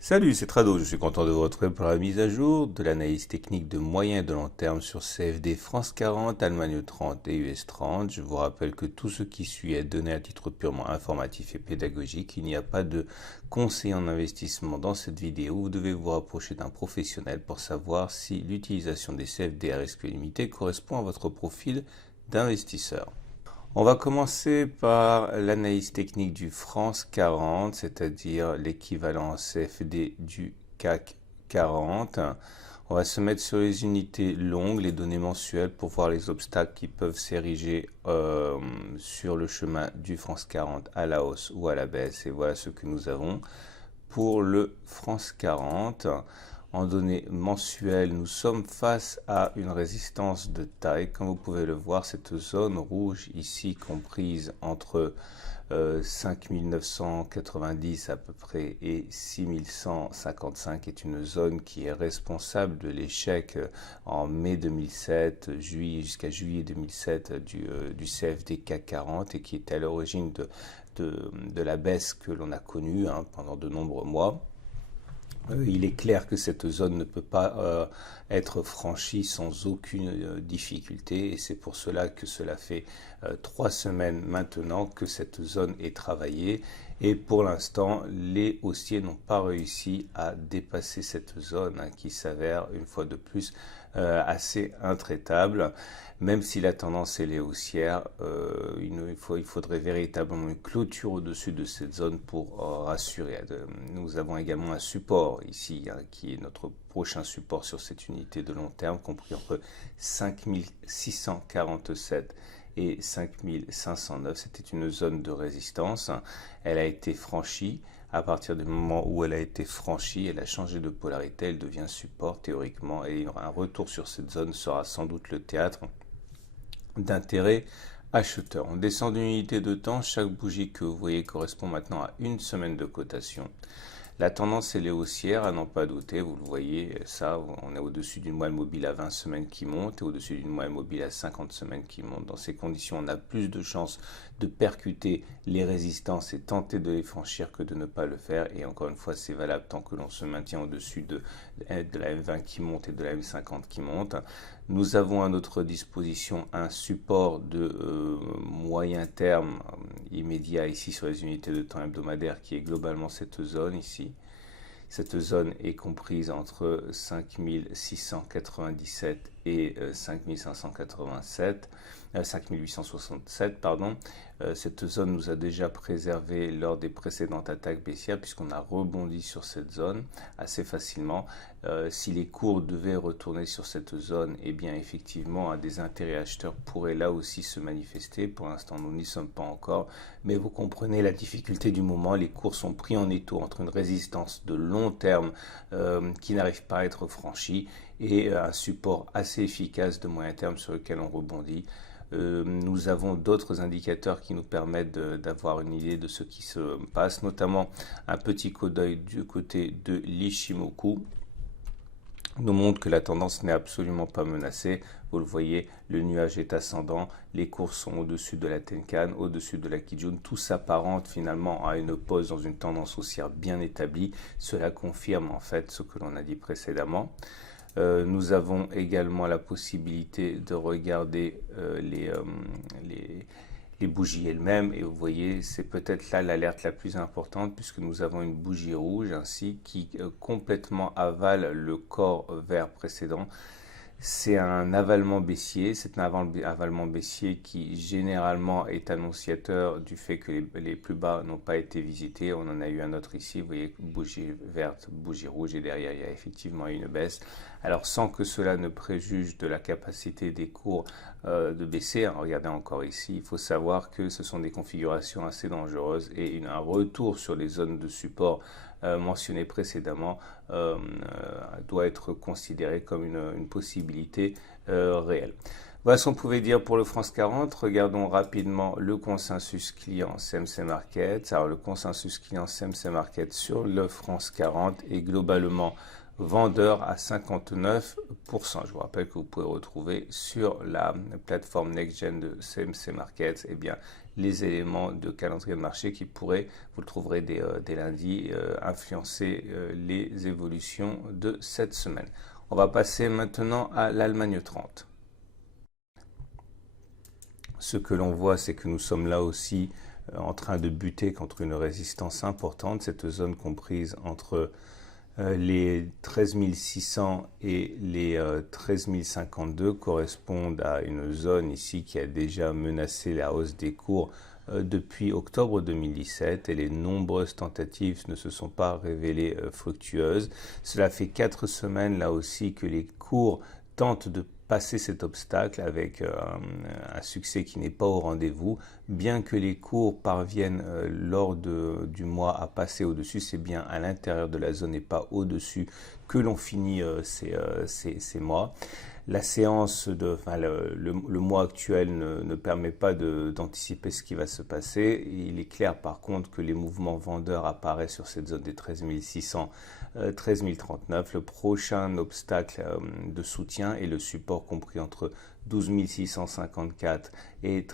Salut, c'est Trado, je suis content de vous retrouver pour la mise à jour de l'analyse technique de moyen et de long terme sur CFD France 40, Allemagne 30 et US 30. Je vous rappelle que tout ce qui suit est donné à titre purement informatif et pédagogique. Il n'y a pas de conseil en investissement dans cette vidéo. Vous devez vous rapprocher d'un professionnel pour savoir si l'utilisation des CFD à risque limité correspond à votre profil d'investisseur. On va commencer par l'analyse technique du France 40, c'est-à-dire l'équivalent CFD du CAC 40. On va se mettre sur les unités longues, les données mensuelles pour voir les obstacles qui peuvent s'ériger sur le chemin du France 40 à la hausse ou à la baisse. Et voilà ce que nous avons pour le France 40. En données mensuelles, nous sommes face à une résistance de taille. Comme vous pouvez le voir, cette zone rouge ici comprise entre 5990 à peu près et 6155 est une zone qui est responsable de l'échec en mai 2007, jusqu'à juillet 2007 du CFD CAC 40 et qui est à l'origine de la baisse que l'on a connue pendant de nombreux mois. Il est clair que cette zone ne peut pas être franchie sans aucune difficulté et c'est pour cela que cela fait 3 semaines maintenant que cette zone est travaillée et pour l'instant les haussiers n'ont pas réussi à dépasser cette zone qui s'avère une fois de plus assez intraitable. Même si la tendance est haussière, il faudrait véritablement une clôture au-dessus de cette zone pour rassurer. Nous avons également un support ici, qui est notre prochain support sur cette unité de long terme, compris entre 5647 et 5509. C'était une zone de résistance. Elle a été franchie. À partir du moment où elle a été franchie, elle a changé de polarité, elle devient support théoriquement et un retour sur cette zone sera sans doute le théâtre d'intérêt acheteur. On descend d'une unité de temps, chaque bougie que vous voyez correspond maintenant à une semaine de cotation. La tendance est haussière, à n'en pas douter, vous le voyez, ça, on est au-dessus d'une moyenne mobile à 20 semaines qui monte et au-dessus d'une moyenne mobile à 50 semaines qui monte. Dans ces conditions, on a plus de chances de percuter les résistances et tenter de les franchir que de ne pas le faire. Et encore une fois, c'est valable tant que l'on se maintient au-dessus de la M20 qui monte et de la M50 qui monte. Nous avons à notre disposition un support de moyen terme immédiat ici sur les unités de temps hebdomadaires qui est globalement cette zone ici. Cette zone est comprise entre 5697 et 5587, 5867, pardon. Cette zone nous a déjà préservé lors des précédentes attaques baissières puisqu'on a rebondi sur cette zone assez facilement. Si les cours devaient retourner sur cette zone, eh bien effectivement, des intérêts acheteurs pourraient là aussi se manifester. Pour l'instant, nous n'y sommes pas encore, mais vous comprenez la difficulté du moment. Les cours sont pris en étau entre une résistance de long terme qui n'arrive pas à être franchie et un support assez efficace de moyen terme sur lequel on rebondit. Nous avons d'autres indicateurs qui nous permettent d'avoir une idée de ce qui se passe, notamment un petit coup d'œil du côté de l'Ishimoku nous montre que la tendance n'est absolument pas menacée. Vous le voyez, le nuage est ascendant, les cours sont au-dessus de la Tenkan, au-dessus de la Kijun. Tout s'apparente finalement à une pause dans une tendance haussière bien établie. Cela confirme en fait ce que l'on a dit précédemment. Nous avons également la possibilité de regarder les bougies elles-mêmes et vous voyez c'est peut-être là l'alerte la plus importante puisque nous avons une bougie rouge ainsi qui complètement avale le corps vert précédent. C'est un avalement baissier, c'est un avalement baissier qui généralement est annonciateur du fait que les plus bas n'ont pas été visités. On en a eu un autre ici, vous voyez, bougie verte, bougie rouge et derrière il y a effectivement une baisse. Alors sans que cela ne préjuge de la capacité des cours de baisser, regardez encore ici, il faut savoir que ce sont des configurations assez dangereuses et un retour sur les zones de support mentionné précédemment doit être considéré comme une possibilité réelle. Voilà ce qu'on pouvait dire pour le France 40. Regardons rapidement le consensus client CMC Market. Alors le consensus client CMC Market sur le France 40 est globalement vendeur à 59%. Je vous rappelle que vous pouvez retrouver sur la plateforme NextGen de CMC Markets, eh bien, les éléments de calendrier de marché qui pourraient, vous le trouverez dès lundi, influencer les évolutions de cette semaine. On va passer maintenant à l'Allemagne 30. Ce que l'on voit, c'est que nous sommes là aussi en train de buter contre une résistance importante, cette zone comprise entre les 13 600 et les 13 052 correspondent à une zone ici qui a déjà menacé la hausse des cours depuis octobre 2017 et les nombreuses tentatives ne se sont pas révélées fructueuses. Cela fait 4 semaines là aussi que les cours tentent de passer cet obstacle avec un succès qui n'est pas au rendez-vous. Bien que les cours parviennent lors du mois à passer au-dessus, c'est bien à l'intérieur de la zone et pas au-dessus que l'on finit ces mois. La séance, le mois actuel ne permet pas d'anticiper ce qui va se passer. Il est clair par contre que les mouvements vendeurs apparaissent sur cette zone des 13 600, 13 039. Le prochain obstacle de soutien est le support compris entre 12 654 et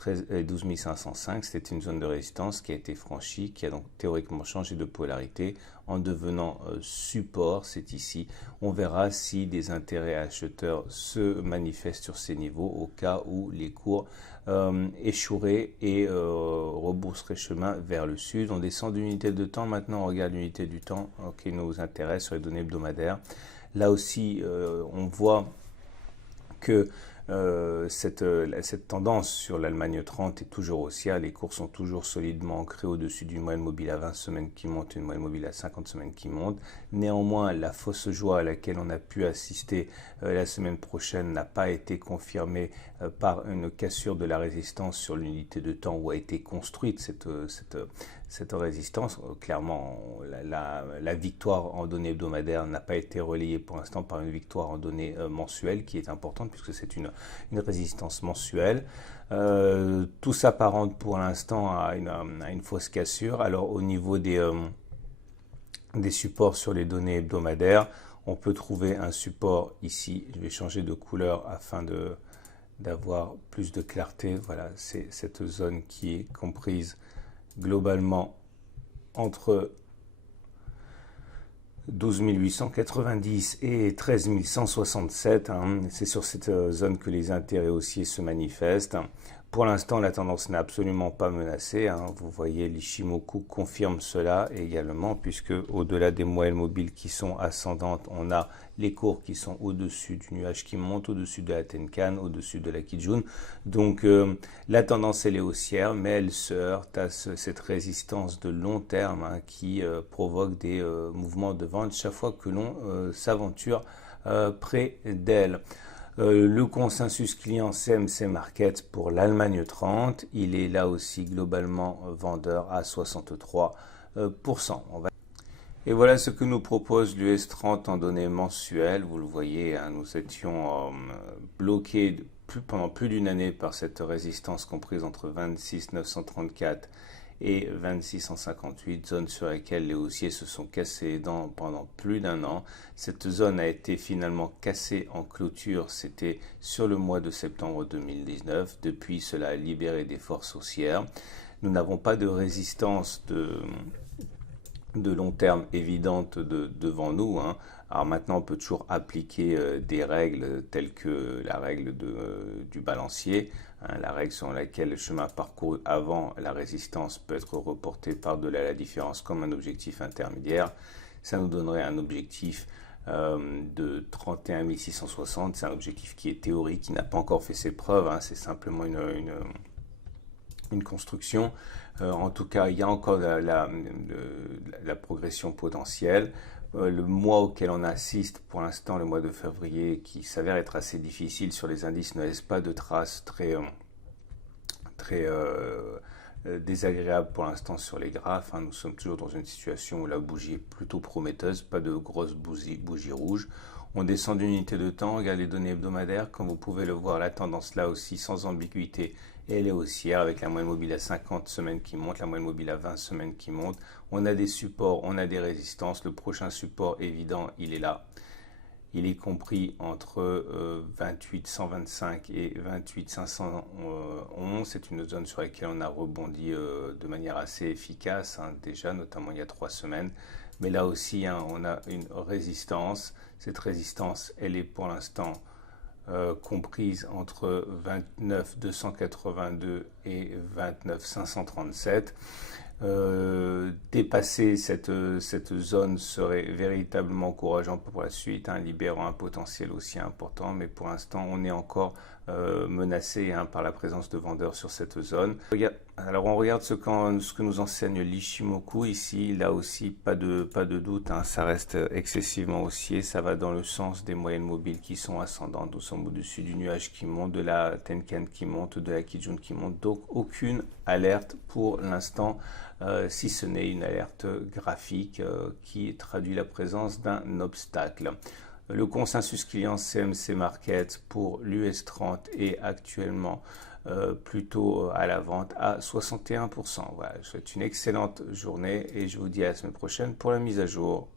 12 505. C'était une zone de résistance qui a été franchie, qui a donc théoriquement changé de polarité en devenant support, c'est ici. On verra si des intérêts acheteurs se manifestent sur ces niveaux au cas où les cours échoueraient et rebrousseraient chemin vers le sud. On descend d'unité de temps, maintenant on regarde l'unité du temps qui nous intéresse sur les données hebdomadaires. Là aussi, on voit que cette tendance sur l'Allemagne 30 est toujours haussière. Les cours sont toujours solidement ancrés au-dessus d'une moyenne mobile à 20 semaines qui monte, une moyenne mobile à 50 semaines qui monte. Néanmoins, la fausse joie à laquelle on a pu assister la semaine prochaine n'a pas été confirmée par une cassure de la résistance sur l'unité de temps où a été construite cette résistance. Clairement, la victoire en données hebdomadaires n'a pas été relayée pour l'instant par une victoire en données mensuelles qui est importante puisque c'est une résistance mensuelle. Tout s'apparente pour l'instant à une fausse cassure. Alors au niveau des supports sur les données hebdomadaires, on peut trouver un support ici. Je vais changer de couleur afin d'avoir plus de clarté. Voilà, c'est cette zone qui est comprise globalement entre 12 890 et 13 167. C'est sur cette zone que les intérêts haussiers se manifestent. Pour l'instant, la tendance n'est absolument pas menacée. Vous voyez, l'Ichimoku confirme cela également, puisque au-delà des moyennes mobiles qui sont ascendantes, on a les cours qui sont au-dessus du nuage qui monte, au-dessus de la Tenkan, au-dessus de la Kijun. Donc, la tendance, elle est haussière, mais elle se heurte à cette résistance de long terme qui provoque des mouvements de vente chaque fois que l'on s'aventure près d'elle. Le consensus client CMC Market pour l'Allemagne 30, il est là aussi globalement vendeur à 63%. Et voilà ce que nous propose l'US 30 en données mensuelles. Vous le voyez, nous étions bloqués pendant plus d'une année par cette résistance comprise entre 26 934 et 26 158, zone sur laquelle les haussiers se sont cassés les dents pendant plus d'un an. Cette zone a été finalement cassée en clôture, c'était sur le mois de septembre 2019. Depuis, cela a libéré des forces haussières. Nous n'avons pas de résistance de long terme évidente devant nous. Alors maintenant, on peut toujours appliquer des règles telles que la règle du balancier, la règle selon laquelle le chemin parcouru avant la résistance peut être reporté par-delà la différence comme un objectif intermédiaire. Ça nous donnerait un objectif de 31 660. C'est un objectif qui est théorique, qui n'a pas encore fait ses preuves. C'est simplement une construction. En tout cas, il y a encore la progression potentielle. Le mois auquel on assiste pour l'instant, le mois de février, qui s'avère être assez difficile sur les indices, ne laisse pas de traces très désagréables pour l'instant sur les graphes. Nous sommes toujours dans une situation où la bougie est plutôt prometteuse, pas de grosses bougies rouges. On descend d'unité de temps, regarde les données hebdomadaires, comme vous pouvez le voir, la tendance là aussi sans ambiguïté, elle est haussière avec la moyenne mobile à 50 semaines qui monte, la moyenne mobile à 20 semaines qui monte. On a des supports, on a des résistances. Le prochain support évident, il est là. Il est compris entre 28,125 et 28,511. C'est une zone sur laquelle on a rebondi de manière assez efficace, hein, déjà, notamment il y a 3 semaines. Mais là aussi, hein, on a une résistance. Cette résistance, elle est pour l'instant comprise entre 29 282 et 29 537. Dépasser cette zone serait véritablement encourageant pour la suite, hein, libérant un potentiel aussi important, mais pour l'instant on est encore menacé, hein, par la présence de vendeurs sur cette zone. Alors on regarde ce que nous enseigne l'Ichimoku ici. Là aussi pas de doute, hein, ça reste excessivement haussier, ça va dans le sens des moyennes mobiles qui sont ascendantes. Nous sommes au-dessus du nuage qui monte, de la Tenkan qui monte, de la Kijun qui monte, donc aucune alerte pour l'instant, si ce n'est une alerte graphique qui traduit la présence d'un obstacle. Le consensus client CMC Market pour l'US 30 est actuellement plutôt à la vente à 61%. Voilà, je vous souhaite une excellente journée et je vous dis à la semaine prochaine pour la mise à jour.